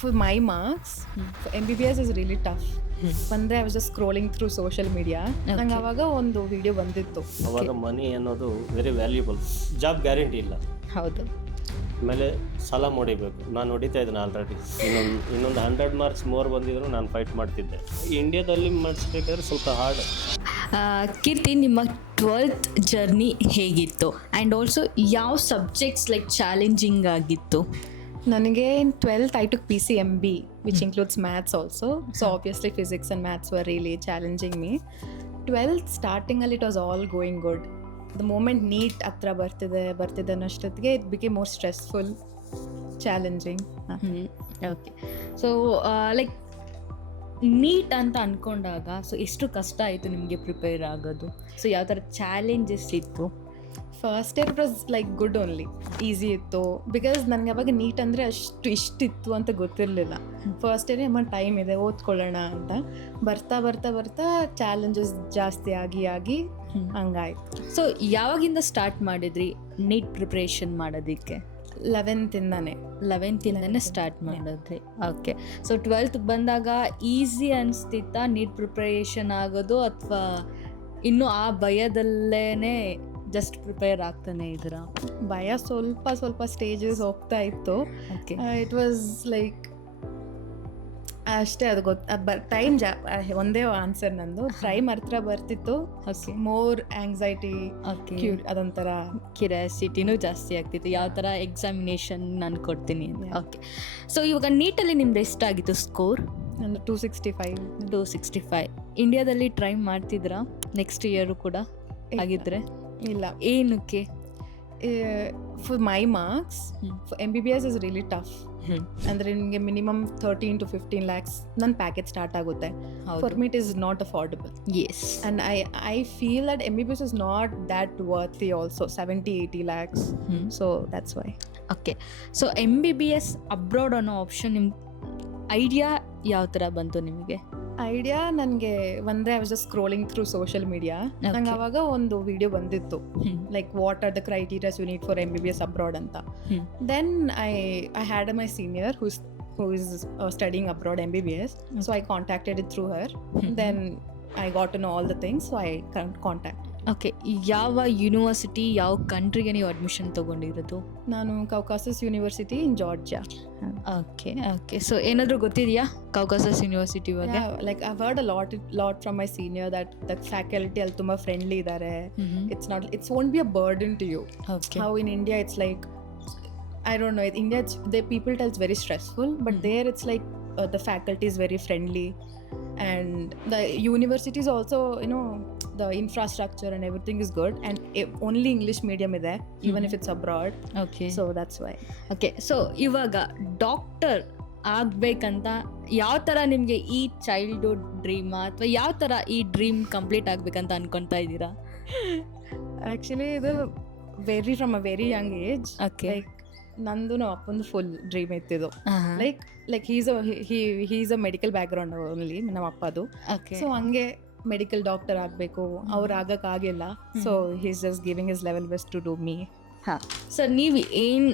For my marks, for MBBS is really tough. ಬಂದರೆ I was just scrolling through social media. ನಂಗೆ ಅವಾಗ ಒಂದು video ಬಂದಿತ್ತು. ಅವಾಗ ಮನಿ ಅನ್ನೋದು ವೆರಿ ವ್ಯಾಲ್ಯೂಬಲ್. ಜಾಬ್ ಗ್ಯಾರಂಟಿ ಇಲ್ಲ. ಹೌದು. ಆಮೇಲೆ ಸಾಲ ಮಾಡಿಬೇಕು. ನಾನು ಹೊಡಿತಾ ಇದ್ದೀನಿ ಆಲ್ರೆಡಿ. ಇನ್ನೊಂದು 100 ಮಾರ್ಕ್ಸ್ ಮೋರ್ ಬಂದಿದ್ರು ನಾನು ಫೈಟ್ ಮಾಡ್ತಿದ್ದೆ. ಇಂಡಿಯಾದಲ್ಲಿ ಮಾಡಿಸ್ಬೇಕಾದ್ರೆ ಸ್ವಲ್ಪ ಹಾರ್ಡ್. ಕೀರ್ತಿ, ನಿಮ್ಮ 12th ಜರ್ನಿ ಹೇಗಿತ್ತು ಆ್ಯಂಡ್ ಆಲ್ಸೋ ಯಾವ ಸಬ್ಜೆಕ್ಟ್ಸ್ ಲೈಕ್ ಚಾಲೆಂಜಿಂಗ್ ಆಗಿತ್ತು? ನನಗೆ in 12th I took PCMB, which includes maths also. So obviously physics and maths were really challenging me. 12th starting ಅಲ್ಲಿ it was all going good. The moment NEET ಹತ್ರ ಬರ್ತಿದೆ ಅನ್ನೋಷ್ಟೊತ್ತಿಗೆ it became more stressful, challenging. Okay. So like neat ಅಂತ ಅಂದ್ಕೊಂಡಾಗ so ಎಷ್ಟು ಕಷ್ಟ ಆಯಿತು ನಿಮಗೆ prepare ಆಗೋದು? So ಯಾವ ಥರ ಚಾಲೆಂಜಸ್ ಇತ್ತು? First year it was like good only, easy ಇತ್ತು. ಬಿಕಾಸ್ ನನಗೆ ಅವಾಗ ನೀಟ್ ಅಂದರೆ ಇಷ್ಟಿತ್ತು ಅಂತ ಗೊತ್ತಿರಲಿಲ್ಲ. ಫಸ್ಟ್ ಇಯರ್ ಟೈಮ್ ಇದೆ, ಓದ್ಕೊಳ್ಳೋಣ ಅಂತ. ಬರ್ತಾ ಚಾಲೆಂಜಸ್ ಜಾಸ್ತಿ ಆಗಿ ಹಂಗಾಯ್ತು. ಸೊ ಯಾವಾಗಿಂದ ಸ್ಟಾರ್ಟ್ ಮಾಡಿದ್ರಿ ನೀಟ್ ಪ್ರಿಪ್ರೇಷನ್ ಮಾಡೋದಕ್ಕೆ? 11th ಸ್ಟಾರ್ಟ್ ಮಾಡಿದ್ರಿ. ಓಕೆ. ಸೊ 12th ಬಂದಾಗ ಈಸಿ ಅನಿಸ್ತಿತ್ತಾ ನೀಟ್ ಪ್ರಿಪ್ರೇಷನ್ ಆಗೋದು, ಅಥವಾ ಇನ್ನೂ ಆ ಭಯದಲ್ಲೇ ಜಸ್ಟ್ ಪ್ರಿಪೇರ್ ಆಗ್ತಾನೆ ಇದ್ದೀರಾ? ಭಯ ಸ್ವಲ್ಪ ಸ್ಟೇಜಸ್ ಹೋಗ್ತಾ ಇತ್ತು. ಇಟ್ ವಾಸ್ ಲೈಕ್ ಅಷ್ಟೇ, ಅದು ಟೈಮ್ ಒಂದೇ ಆನ್ಸರ್ ನಂದು. ಟೈಮ್ ಹತ್ರ ಬರ್ತಿತ್ತು, ಮೋರ್ ಆಂಗ್ಸೈಟಿ, ಅದೊಂಥರ ಕ್ಯೂರಿಯಾಸಿಟಿನೂ ಜಾಸ್ತಿ ಆಗ್ತಿತ್ತು, ಯಾವ ಥರ ಎಕ್ಸಾಮಿನೇಷನ್ ನಾನು ಕೊಡ್ತೀನಿ ಅಂತ. ಓಕೆ. ಸೊ ಇವಾಗ ನೀಟಲ್ಲಿ ನಿಮ್ದು ಎಷ್ಟಾಗಿತ್ತು ಸ್ಕೋರ್? ನಂದು 265. ಇಂಡಿಯಾದಲ್ಲಿ ಟ್ರೈ ಮಾಡ್ತಿದ್ರಾ ನೆಕ್ಸ್ಟ್ ಇಯರು ಕೂಡ ಆಗಿದ್ರೆ? ಇಲ್ಲ. ಏನಕ್ಕೆ? For my marks, for MBBS is really tough. ಅಂದರೆ ನಿಮಗೆ ಮಿನಿಮಮ್ 13 to 15 lakhs ನನ್ನ ಪ್ಯಾಕೇಜ್ ಸ್ಟಾರ್ಟ್ ಆಗುತ್ತೆ. For me it is not affordable. Yes. And I feel that MBBS is not that worthy also, 70-80 lakhs. So that's why. Okay. So MBBS abroad ಅನ್ನೋ option ನಿಮ್ಮ idea ಯಾವ ಥರ ಬಂತು ನಿಮಗೆ? Idea ನನಗೆ ಒಂದೇ I was just scrolling through social media. ನಂಗೆ ಅವಾಗ ಒಂದು ವಿಡಿಯೋ ಬಂದಿತ್ತು, like what are the criterias you need for MBBS abroad ಅಂತ. Then I had my senior who is studying abroad MBBS, so I contacted it through her. Then I got to know all the things, so I contacted. ಓಕೆ. ಯಾವ university, ಯಾವ ಕಂಟ್ರಿಗೆ ನೀವು admission ತೊಗೊಂಡಿರೋದು? ನಾನು Caucasus university in Georgia. Okay. So ಏನಾದರೂ ಗೊತ್ತಿದೆಯಾ Caucasus university ಬಗ್ಗೆ? Like I heard a lot from my senior that faculty ಅಲ್ಲಿ ತುಂಬ ಫ್ರೆಂಡ್ಲಿ ಇದ್ದಾರೆ. It's won't be a burden to you. How in India it's like, I don't know, in India people tell it's very stressful, but there it's like the faculty is very friendly, and the universities also, you know, the infrastructure and everything is good, and only English medium is there, even if it's abroad. Okay. So that's why. Okay. So ಇವಾಗ doctor ಆಗಬೇಕಂತ ಯಾವ ಥರ ನಿಮಗೆ ಈ childhood ಡ್ರೀಮಾ ಅಥವಾ ಯಾವ ಥರ ಈ ಡ್ರೀಮ್ ಕಂಪ್ಲೀಟ್ ಆಗಬೇಕಂತ ಅನ್ಕೊತಾ ಇದ್ದೀರಾ? ಆ್ಯಕ್ಚುಲಿ ಇದು from a very young age. Okay. ನಂದು ನಮ್ಮ ಅಪ್ಪಂದು ಫುಲ್ ಡ್ರೀಮ್ ಇತ್ತಿದ್ದು. Like he's a medical background only ನಮ್ಮ ಅಪ್ಪದು. ಸೊ ಹಂಗೆ ಮೆಡಿಕಲ್ ಡಾಕ್ಟರ್ ಆಗಬೇಕು, ಅವ್ರು ಆಗಕ್ಕಾಗಿಲ್ಲ. So he's just giving his level best to do me. Sir, ನೀವು ಏನು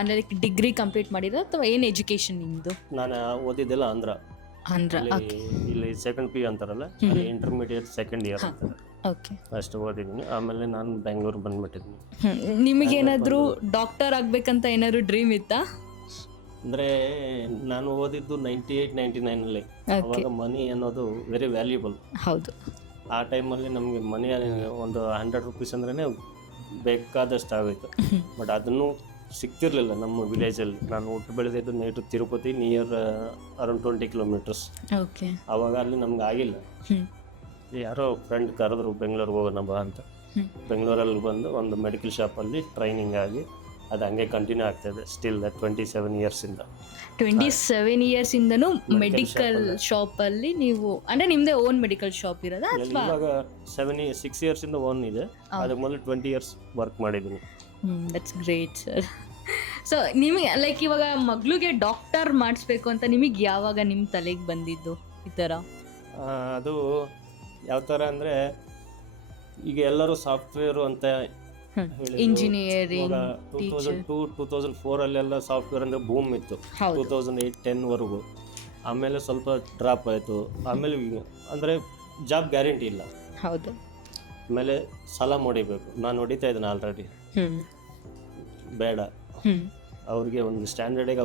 ಅಂದರೆ ಡಿಗ್ರಿ ಕಂಪ್ಲೀಟ್ ಮಾಡಿರೋ ಅಥವಾ ಏನು ಎಜುಕೇಷನ್ ನಿಮ್ಮದು? ನಾನು ಓದಿದ್ದೆಲ್ಲ ಆಂಧ್ರ. ಇಲ್ಲಿ ಸೆಕೆಂಡ್ PU ಅಂತಾರಲ್ಲ, ಇಂಟರ್ಮೀಡಿಯೇಟ್ ಸೆಕೆಂಡ್ ಇಯರ್ ಅಂತಾರೆ. ಓಕೆ. ಅಷ್ಟು ಓದಿದ್ದೀನಿ. ಆಮೇಲೆ ನಾನು ಬೆಂಗಳೂರು ಬಂದ್ಬಿಟ್ಟಿದ್ದೀನಿ. ನಿಮಗೇನಾದರೂ ಡಾಕ್ಟರ್ ಆಗಬೇಕಂತ ಏನಾದರೂ ಡ್ರೀಮ್ ಇತ್ತಾ? ಅಂದರೆ ನಾನು ಓದಿದ್ದು 98-99 ಅವಾಗ ಮನಿ ಅನ್ನೋದು ವೆರಿ ವ್ಯಾಲ್ಯೂಬಲ್. ಹೌದು. ಆ ಟೈಮಲ್ಲಿ ನಮಗೆ ಮನಿ ಒಂದು 100 ರೂಪೀಸ್ ಅಂದ್ರೇ ಬೇಕಾದಷ್ಟು ಆಗೋಯ್ತು. ಬಟ್ ಅದನ್ನು ಸಿಗ್ತಿರ್ಲಿಲ್ಲ ನಮ್ಮ ವಿಲೇಜಲ್ಲಿ. ನಾನು ಹುಟ್ಟು ಬೆಳೆದಿದ್ದು ನೇಟು Tirupati, near around 20 kilometers. Okay. ಆವಾಗ ಅಲ್ಲಿ ನಮ್ಗೆ ಆಗಿಲ್ಲ. ಯಾರೋ ಫ್ರೆಂಡ್ ಕರೆದ್ರು ಬೆಂಗಳೂರಿಗೆ ಹೋಗೋಣ ಬಾ ಅಂತ. ಬೆಂಗಳೂರಲ್ಲಿ ಬಂದು ಒಂದು ಮೆಡಿಕಲ್ ಶಾಪಲ್ಲಿ ಟ್ರೈನಿಂಗ್ ಆಗಿ ಅದು ಹಂಗೆ ಕಂಟಿನ್ಯೂ ಆಗ್ತಾಯಿದೆ ಸ್ಟಿಲ್ 27 yearsಯಿಂದ. 27 yearsಯಿಂದನೂ ಮೆಡಿಕಲ್ ಶಾಪಲ್ಲಿ ನೀವು, ಅಂದರೆ ನಿಮ್ಮದೇ ಓನ್ ಮೆಡಿಕಲ್ ಶಾಪ್ ಇರೋದಾ ಅಥವಾ? ಇವಾಗ 6 yearsಯಿಂದ ಓನ್ ಇದೆ. ಅದಕ್ಕೆ ಮೊದಲು 20 years ವರ್ಕ್ ಮಾಡಿದ್ದೀನಿ. That's great sir. ಸೊ ನಿಮಗೆ ಲೈಕ್ ಇವಾಗ ಮಗಳಿಗೆ ಡಾಕ್ಟರ್ ಮಾಡಿಸ್ಬೇಕು ಅಂತ ನಿಮಗೆ ಯಾವಾಗ ನಿಮ್ಮ ತಲೆಗೆ ಬಂದಿದ್ದು ಈ ಥರ? ಅದು ಯಾವ ಥರ ಅಂದರೆ, ಈಗ ಎಲ್ಲರೂ ಸಾಫ್ಟ್ವೇರು ಅಂತ ಇಂಜಿನಿಯರಿಂಗ್ 2002-2004 ಅಲ್ಲೆಲ್ಲ ಸಾಫ್ಟ್ವೇರ್ ಅಂದರೆ ಬೂಮ್ ಇತ್ತು. 2008-10 ವರೆಗೂ. ಆಮೇಲೆ ಸ್ವಲ್ಪ ಡ್ರಾಪ್ ಆಯಿತು. ಆಮೇಲೆ ಅಂದರೆ ಜಾಬ್ ಗ್ಯಾರಂಟಿ ಇಲ್ಲ. ಹೌದು. ಆಮೇಲೆ ಸಾಲ ಹೊಡಿಬೇಕು. ನಾನು ಹೊಡಿತಾ ಇದ್ದೇನೆ ಆಲ್ರೆಡಿ. ಬೇಡ, ಅವ್ರಿಗೆ ಒಂದು ಸ್ಟ್ಯಾಂಡರ್ಡಿಗೆ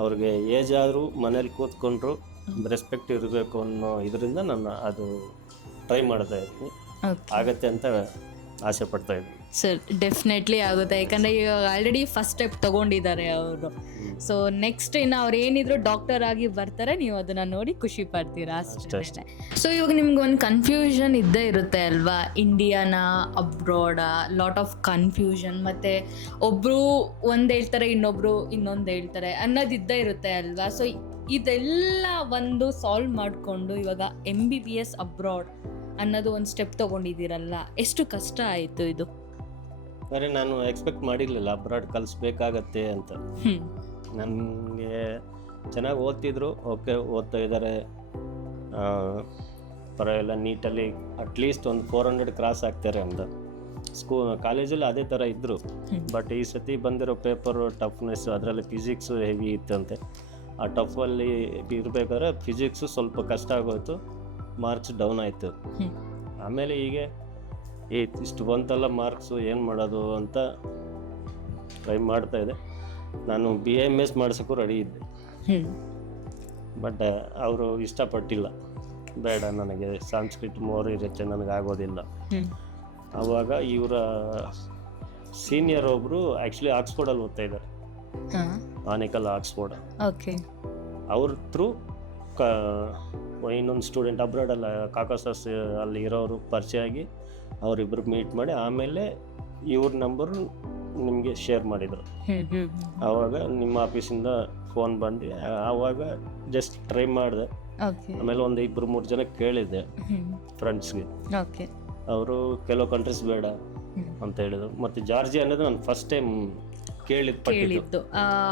ಅವ್ರಿಗೆ ಏಜ್ ಆದರೂ ಮನೇಲಿ ಕೂತ್ಕೊಂಡ್ರು ರೆಸ್ಪೆಕ್ಟ್ ಇರಬೇಕು ಅನ್ನೋ ಇದರಿಂದ ನಾನು ಅದು ಟ್ರೈ ಮಾಡ್ತಾ ಇದ್ದೀನಿ. ಆಗತ್ತೆ ಅಂತ ಆಸೆ ಪಡ್ತಾ ಇದ್ದೀನಿ. ಸರ್ ಡೆಫಿನೆಟ್ಲಿ ಆಗುತ್ತೆ, ಯಾಕಂದರೆ ಇವಾಗ ಆಲ್ರೆಡಿ ಫಸ್ಟ್ ಸ್ಟೆಪ್ ತೊಗೊಂಡಿದ್ದಾರೆ ಅವರು. ಸೊ ನೆಕ್ಸ್ಟ್ ಇನ್ನು ಅವ್ರು ಏನಿದ್ರು ಡಾಕ್ಟರ್ ಆಗಿ ಬರ್ತಾರೆ, ನೀವು ಅದನ್ನು ನೋಡಿ ಖುಷಿ ಪಡ್ತೀರಾ ಅಷ್ಟೇ. ಸೊ ಇವಾಗ ನಿಮ್ಗೆ ಒಂದು ಕನ್ಫ್ಯೂಷನ್ ಇದ್ದೇ ಇರುತ್ತೆ ಅಲ್ವಾ, ಇಂಡಿಯಾನ ಅಬ್ರಾಡಾ, ಲಾಟ್ ಆಫ್ ಕನ್ಫ್ಯೂಷನ್, ಮತ್ತು ಒಬ್ಬರು ಒಂದು ಹೇಳ್ತಾರೆ ಇನ್ನೊಬ್ರು ಇನ್ನೊಂದು ಹೇಳ್ತಾರೆ ಅನ್ನೋದು ಇದ್ದೇ ಇರುತ್ತೆ ಅಲ್ವಾ. ಸೊ ಇದೆಲ್ಲ ಒಂದು ಸಾಲ್ವ್ ಮಾಡಿಕೊಂಡು ಇವಾಗ MBBS ಅಬ್ರಾಡ್ ಅನ್ನೋದು ಒಂದು ಸ್ಟೆಪ್ ತೊಗೊಂಡಿದ್ದೀರಲ್ಲ, ಎಷ್ಟು ಕಷ್ಟ ಆಯಿತು ಇದು? ಅಂದರೆ ನಾನು ಎಕ್ಸ್ಪೆಕ್ಟ್ ಮಾಡಿರಲಿಲ್ಲ ಅಬ್ರಾಡ್ ಕಲಿಸ್ಬೇಕಾಗತ್ತೆ ಅಂತ. ನನಗೆ ಚೆನ್ನಾಗಿ ಓದ್ತಿದ್ರು, ಓಕೆ ಓದ್ತಾ ಇದ್ದಾರೆ, ಪರವಾಗಿಲ್ಲ, ನೀಟಲ್ಲಿ ಅಟ್ಲೀಸ್ಟ್ ಒಂದು 400 ಕ್ರಾಸ್ ಆಗ್ತಾರೆ ಅಂತ. ಕಾಲೇಜಲ್ಲಿ ಅದೇ ಥರ ಇದ್ದರು. ಬಟ್ ಈ ಸತಿ ಬಂದಿರೋ ಪೇಪರು ಟಫ್ನೆಸ್, ಅದರಲ್ಲಿ ಫಿಸಿಕ್ಸು ಹೆವಿ ಇತ್ತಂತೆ. ಆ ಟಫಲ್ಲಿ ಇರಬೇಕಾದ್ರೆ ಫಿಸಿಕ್ಸು ಸ್ವಲ್ಪ ಕಷ್ಟ ಆಗೋಯ್ತು, ಮಾರ್ಕ್ಸ್ ಡೌನ್ ಆಯಿತು. ಆಮೇಲೆ ಹೀಗೆ ಇಷ್ಟು ಬಂತಲ್ಲ ಮಾರ್ಕ್ಸು, ಏನು ಮಾಡೋದು ಅಂತ ಟ್ರೈ ಮಾಡ್ತಾಯಿದ್ದೆ. ನಾನು BAMS ಮಾಡ್ಸೋಕ್ಕೂ ರೆಡಿ ಇದ್ದೆ. ಬಟ್ ಅವರು ಇಷ್ಟಪಟ್ಟಿಲ್ಲ, ಬೇಡ ನನಗೆ ಸಂಸ್ಕೃತ ಮೋರ್ ಇರುತ್ತೆ, ನನಗಾಗೋದಿಲ್ಲ. ಆವಾಗ ಇವರ ಸೀನಿಯರ್ ಒಬ್ಬರು ಆ್ಯಕ್ಚುಲಿ ಆಕ್ಸ್ಫೋರ್ಡಲ್ಲಿ ಓದ್ತಾ ಇದ್ದಾರೆ, ಆನಿಕಲ್ ಆಕ್ಸ್ಫೋರ್ಡ್. ಓಕೆ. ಅವ್ರ ಥ್ರೂ ಇನ್ನೊಂದು ಸ್ಟೂಡೆಂಟ್ ಅಬ್ರಾಡಲ್ಲ ಕಾಕಸಸ್ ಅಲ್ಲಿ ಇರೋರು ಪರಿಚಯ ಆಗಿ ಅವರಿಬ್ಬರು ಮೀಟ್ ಮಾಡಿ ಆಮೇಲೆ ಇವ್ರ ನಂಬರ್ ನಿಮಗೆ ಶೇರ್ ಮಾಡಿದರು. ಆವಾಗ ನಿಮ್ಮ ಆಫೀಸಿಂದ ಫೋನ್ ಬಂದು ಆವಾಗ ಜಸ್ಟ್ ಟ್ರೈ ಮಾಡಿದೆ. ಆಮೇಲೆ ಒಂದು 2-3 ಜನ ಕೇಳಿದ್ದೆ ಫ್ರೆಂಡ್ಸ್ಗೆ. ಅವರು ಕೆಲವು ಕಂಟ್ರೀಸ್ ಬೇಡ ಅಂತ ಹೇಳಿದರು. ಮತ್ತು ಜಾರ್ಜಿಯಾ ಅನ್ನೋದು ನಾನು ಫಸ್ಟ್ ಟೈಮ್ ಕೇಳಿದ್ದು.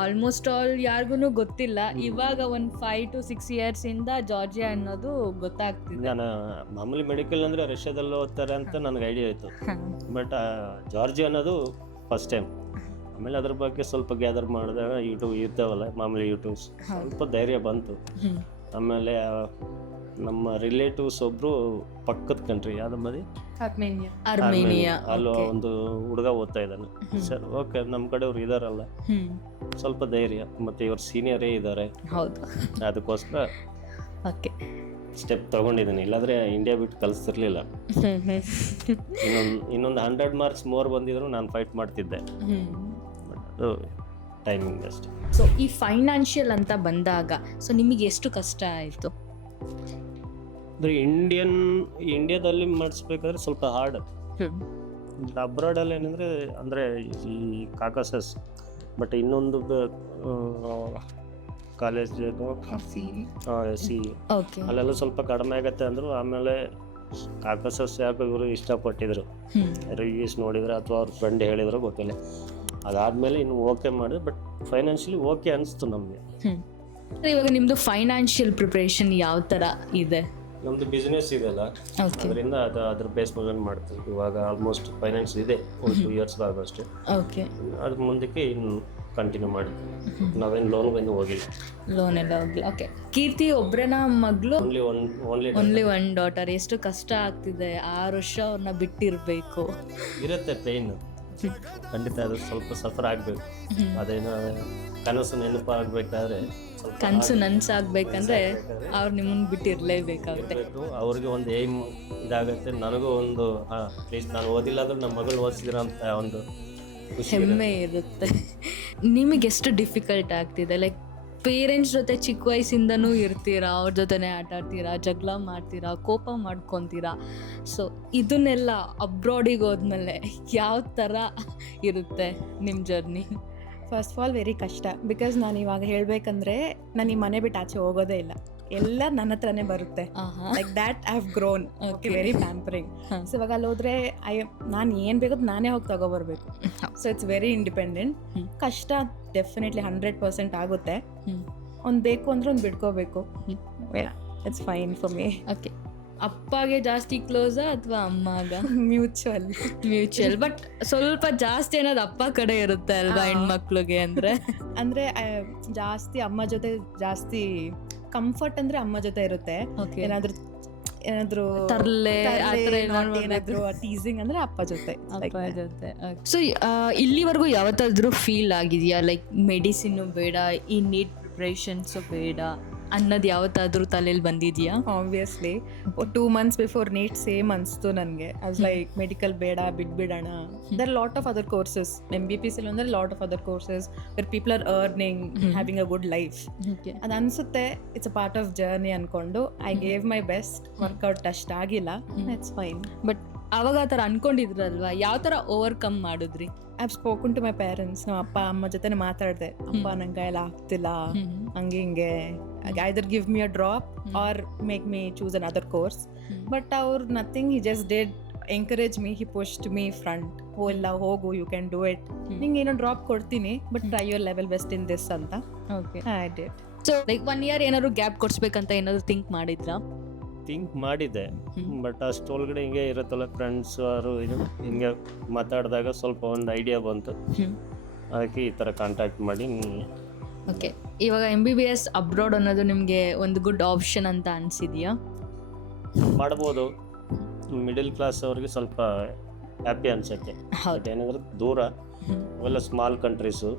ಆಲ್ಮೋಸ್ಟ್ ಆಲ್ ಯಾರಿಗೂ ಗೊತ್ತಿಲ್ಲ. ಇವಾಗ ಒಂದು 5 to 6 years ಇಂದ ಜಾರ್ಜಿಯಾ ಅನ್ನೋದು ಗೊತ್ತಾಗ್ತಿದೆ. ನಾನು ಮಾಮೂಲಿ ಮೆಡಿಕಲ್ ಅಂದರೆ ರಷ್ಯಾದಲ್ಲಿ ಓದ್ತಾರೆ ಅಂತ ನನಗೆ ಐಡಿಯಾ ಇತ್ತು. ಬಟ್ ಜಾರ್ಜಿಯಾ ಅನ್ನೋದು ಫಸ್ಟ್ ಟೈಮ್. ಆಮೇಲೆ ಅದ್ರ ಬಗ್ಗೆ ಸ್ವಲ್ಪ ಗ್ಯಾದರ್ ಮಾಡಿದಾಗ ಯೂಟ್ಯೂಬ್ ಇರ್ತಾವಲ್ಲ ಮಾಮೂಲಿ ಯೂಟ್ಯೂಬ್ಸ್, ಸ್ವಲ್ಪ ಧೈರ್ಯ ಬಂತು. ಆಮೇಲೆ ನಮ್ಮ ರಿಲೇಟಿವ್ಸ್ ಒಬ್ಬರು ಪಕ್ಕದ ಕಂಟ್ರಿ, ಯಾವ್ದು ಮದಿ ಅರ್ಮೇನಿಯಾ, ಅಲ್ಲಿ ಒಂದು ಹುಡುಗ ಓದ್ತಾ ಇದ್ದಾನೆ. ಸರ್ ಓಕೆ, ನಮ್ಮ ಕಡೆಯವ್ರು ಇದಾರಲ್ಲ, ಸ್ವಲ್ಪ ಧೈರ್ಯ, ಮತ್ತೆ ಇವ್ರ ಸೀನಿಯರೇ ಇದ್ದಾರೆ, ಅದಕ್ಕೋಸ್ಕರ ಸ್ಟೆಪ್ ತಗೊಂಡಿದ್ದೀನಿ. ಇಲ್ಲಾಂದ್ರೆ ಇಂಡಿಯಾ ಬಿಟ್ಟು ಕಲಿಸ್ತಿರ್ಲಿಲ್ಲ. ಇನ್ನೊಂದು 100 marks ಮೋರ್ ಬಂದಿದ್ರು ನಾನು ಫೈಟ್ ಮಾಡ್ತಿದ್ದೆ. ಅದು ಟೈಮಿಂಗ್ ಅಷ್ಟೇ. ಸೊ ಈ ಫೈನಾನ್ಷಿಯಲ್ ಅಂತ ಬಂದಾಗ ಸೊ ನಿಮಗೆ ಎಷ್ಟು ಕಷ್ಟ ಆಯಿತು? ಅಂದರೆ ಇಂಡಿಯಾದಲ್ಲಿ ಮಾಡಿಸ್ಬೇಕಾದ್ರೆ ಸ್ವಲ್ಪ ಹಾರ್ಡ್. ಅಬ್ರಾಡಲ್ಲಿ ಏನಂದರೆ ಅಂದರೆ ಈ ಕಾಕಸಸ್, ಬಟ್ ಇನ್ನೊಂದು ಕಾಲೇಜ್ ಸಿ ಅಲ್ಲೆಲ್ಲ ಸ್ವಲ್ಪ ಕಡಿಮೆ ಆಗತ್ತೆ ಅಂದರು. ಆಮೇಲೆ ಕಾಕಸಸ್ ಯಾಕೆ ಇವರು ಇಷ್ಟಪಟ್ಟಿದ್ರು, ರಿವ್ಯೂಸ್ ನೋಡಿದ್ರೆ ಅಥವಾ ಅವ್ರ ಫ್ರೆಂಡ್ ಹೇಳಿದ್ರು ಗೊತ್ತಿಲ್ಲ. ಅದಾದಮೇಲೆ ಇನ್ನು ಓಕೆ ಮಾಡಿದೆ. ಬಟ್ ಫೈನಾನ್ಷಿಯಲಿ ಓಕೆ ಅನಿಸ್ತು ನಮಗೆ. ಇವಾಗ ನಿಮ್ಮದು ಫೈನಾನ್ಷಿಯಲ್ ಪ್ರಿಪ್ರೇಷನ್ ಯಾವ ಥರ ಇದೆ? ನಮ್ಮದು ಬಿಸ್ನೆಸ್ ಇದೆಲ್ಲ, ಅದರಿಂದ ಅದ್ರ ಬೇಸ್ ಮೇಲೆ ಮಾಡ್ತೀವಿ. ಇವಾಗ ಆಲ್ಮೋಸ್ಟ್ ಫೈನಾನ್ಸ್ ಇದೆ, ಒಂದು 2 years ಆಗೋಷ್ಟು. ಅದ್ರ ಮುಂದಕ್ಕೆ ಇನ್ನು ಕಂಟಿನ್ಯೂ ಮಾಡಿದ್ವಿ. ನಾವೇನು ಲೋನ್ಗೆ ಹೋಗಿಲ್ಲ. ಓಕೆ. ಕೀರ್ತಿ ಒಬ್ಬರನ ಮಗಳು, ಓನ್ಲಿ ಒನ್ ಡಾಟರ್. ಎಷ್ಟು ಕಷ್ಟ ಆಗ್ತಿದೆ, 6 ವರ್ಷ ಅವ್ರನ್ನ ಬಿಟ್ಟಿರಬೇಕು. ಇರುತ್ತೆ ಪೇಯ್ನ್, ಖಂಡಿತ ಅದು ಸ್ವಲ್ಪ ಸಫರ್ ಆಗಬೇಕು. ಅದೇನೋ ಕನಸು ನೆನಪಾಗಬೇಕಾದ್ರೆ, ಕನಸು ನನಸಾಗಬೇಕಂದ್ರೆ ಅವ್ರು ನಿಮ್ಮನ್ನು ಬಿಟ್ಟಿರಲೇಬೇಕಾಗುತ್ತೆ. ಅವ್ರಿಗೆ ಒಂದು ಏಮ್ ಇದಾಗುತ್ತೆ, ನನಗೂ ಒಂದು ಪ್ಲೀಸ್ ನಾನು ಓದಿಲ್ಲ ಆದ್ರೂ ನಮ್ಮ ಮಗಳು ಓದಿಸಿದ್ರ ಅಂತ ಒಂದು ಹೆಮ್ಮೆ ಇರುತ್ತೆ. ನಿಮಗೆ ಎಷ್ಟು ಡಿಫಿಕಲ್ಟ್ ಆಗ್ತಿದೆ? ಲೈಕ್ ಪೇರೆಂಟ್ಸ್ ಜೊತೆ ಚಿಕ್ಕ ವಯಸ್ಸಿಂದನೂ ಇರ್ತೀರಾ, ಅವ್ರ ಜೊತೆನೇ ಆಟ ಆಡ್ತೀರಾ, ಜಗಳ ಮಾಡ್ತೀರಾ, ಕೋಪ ಮಾಡ್ಕೊತೀರಾ. ಸೊ ಇದನ್ನೆಲ್ಲ ಅಬ್ರಾಡಿಗೆ ಹೋದ್ಮೇಲೆ ಯಾವ ಥರ ಇರುತ್ತೆ ನಿಮ್ಮ journey? First of all very ಕಷ್ಟ. ಬಿಕಾಸ್ ನಾನು ಇವಾಗ ಹೇಳಬೇಕಂದ್ರೆ ನಾನು ಈ ಮನೆ ಬಿಟ್ಟು ಆಚೆ ಹೋಗೋದೇ ಇಲ್ಲ, ಎಲ್ಲ ನನ್ನ ಹತ್ರನೇ ಬರುತ್ತೆ. Like that I have grown. Okay, very pampering. So ಇವಾಗ ಅಲ್ಲಿ ಹೋದ್ರೆ ನಾನು ಏನು ಬೇಕೋ ನಾನೇ ಹೋಗಿ ತಗೊಬರ್ಬೇಕು. So it's very independent. ಕಷ್ಟ ಡೆಫಿನೆಟ್ಲಿ 100% ಆಗುತ್ತೆ. ಒಂದು ಬೇಕು ಅಂದ್ರೆ ಒಂದು ಬಿಡ್ಕೋಬೇಕು. It's fine for me. Okay. ಅಪ್ಪಗೆ ಜಾಸ್ತಿ ಕ್ಲೋಸಾ ಅಥವಾ ಅಮ್ಮಗ? ಮ್ಯೂಚುವಲ್. ಮ್ಯೂಚುವಲ್, ಬಟ್ ಸ್ವಲ್ಪ ಜಾಸ್ತಿ ಅನ್ನೋದು ಅಪ್ಪ ಕಡೆ ಇರುತ್ತೆ ಅಲ್ವಾ ಹೆಣ್ಮಕ್ಳಿಗೆ ಅಂದ್ರೆ? ಅಂದ್ರೆ ಜಾಸ್ತಿ ಅಮ್ಮ ಜೊತೆ ಜಾಸ್ತಿ ಕಂಫರ್ಟ್ ಅಂದ್ರೆ ಅಮ್ಮ ಜೊತೆ ಇರುತ್ತೆ. Okay. ಏನಾದ್ರು ತರ್ಲೆ ಆ ಥರ ಏನಾದ್ರು ಟೀಸಿಂಗ್ ಅಂದ್ರೆ ಅಪ್ಪ ಜೊತೆ. ಅಪ್ಪ ಜೊತೆ. ಸೊ ಇಲ್ಲಿವರೆಗೂ ಯಾವತ್ತಾದ್ರೂ ಫೀಲ್ ಆಗಿದೆಯಾ ಲೈಕ್ ಮೆಡಿಸಿನ್ ಬೇಡ, ಈ ನೀಟ್ ಪ್ರಿಪ್ರೇಷನ್ಸು ಬೇಡ ಅನ್ನೋದು ಯಾವತ್ತಾದ್ರೂ ತಲೆಯಲ್ಲಿ ಬಂದಿದ್ಯಾ? Obviously 2 months before NEET same ಅನಿಸ್ತು ನನಗೆ. ಐ ವಾಸ್ ಲೈಕ್ ಮೆಡಿಕಲ್ ಬೇಡ, ಬಿಟ್ಬಿಡೋಣ. There lot of other courses MBPC ಅಂದ್ರೆ lot of other courses where people are earning, having a good life. ಅದು ಅನ್ಸುತ್ತೆ it's a part of journey ಅನ್ಕೊಂಡು I gave my best. Work out ಅಷ್ಟಾಗಿಲ್ಲ, it's fine. But ಅವಾಗ ಆ ಥರ ಅನ್ಕೊಂಡಿದ್ರಲ್ವಾ, ಯಾವ ಥರ ಓವರ್ಕಮ್ ಮಾಡಿದ್ರಿ? I have spoken to my parents. ನಮ್ಮ ಅಪ್ಪ ಅಮ್ಮ ಜೊತೆ ಮಾತಾಡಿದೆ. ಅಪ್ಪ ನಂಗೆ ಕೈಯಲ್ಲಿ ಆಗ್ತಿಲ್ಲ, ಹಂಗೆ ಹಿಂಗೆ, either give me a drop or make me choose another course. But ಅವ್ರು nothing, he just did encourage me, he pushed me front. ಇಲ್ಲ ಹೋಗು, ಯು ಕ್ಯಾನ್ ಡೂ ಇಟ್, ನಿಂಗೆ ಏನೋ ಡ್ರಾಪ್ ಕೊಡ್ತೀನಿ, but try your level best in this ಅಂತ. Okay. I did. So like 1 year ಏನಾದ್ರು gap ಕೊಡ್ಸ್ಬೇಕಂತ ಏನಾದ್ರು ಥಿಂಕ್ ಮಾಡಿದ್ರಾ? ಥಿಂಕ್ ಮಾಡಿದ್ದೆ, ಬಟ್ ಅಷ್ಟೊಳಗಡೆ ಹಿಂಗೆ ಇರುತ್ತಲ್ಲ ಫ್ರೆಂಡ್ಸ್ ಅವರು ಇದು ಹಿಂಗೆ ಮಾತಾಡಿದಾಗ ಸ್ವಲ್ಪ ಒಂದು ಐಡಿಯಾ ಬಂತು. ಅದಕ್ಕೆ ಈ ಥರ ಕಾಂಟ್ಯಾಕ್ಟ್ ಮಾಡಿ. ಓಕೆ. ಇವಾಗ MBBS ಅಬ್ರಾಡ್ ಅನ್ನೋದು ನಿಮಗೆ ಒಂದು ಗುಡ್ ಆಪ್ಷನ್ ಅಂತ ಅನಿಸಿದೆಯಾ? ಮಾಡ್ಬೋದು. ಮಿಡಲ್ ಕ್ಲಾಸ್ ಅವ್ರಿಗೆ ಸ್ವಲ್ಪ ಹ್ಯಾಪಿ ಅನಿಸುತ್ತೆ. ಬಟ್ ಏನಂದ್ರೆ ದೂರ, ಅವೆಲ್ಲ ಸ್ಮಾಲ್ ಕಂಟ್ರೀಸು,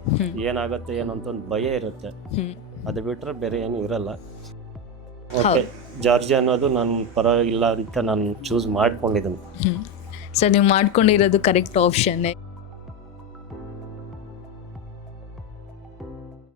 ಏನಾಗುತ್ತೆ ಏನೋ ಅಂತ ಒಂದು ಭಯ ಇರುತ್ತೆ. ಅದು ಬಿಟ್ಟರೆ ಬೇರೆ ಏನು ಇರಲ್ಲ. ಓಕೆ, ಜಾರ್ಜಿಯಾ ಅನ್ನೋದು ನಾನು ಪರವಾಗಿಲ್ಲ ಅಂತ ನಾನು ಚೂಸ್ ಮಾಡ್ಕೊಂಡಿದ್ದೀನಿ. ಸರ್, ನೀವು ಮಾಡ್ಕೊಂಡಿರೋದು ಕರೆಕ್ಟ್ ಆಪ್ಷನ್ನೇ.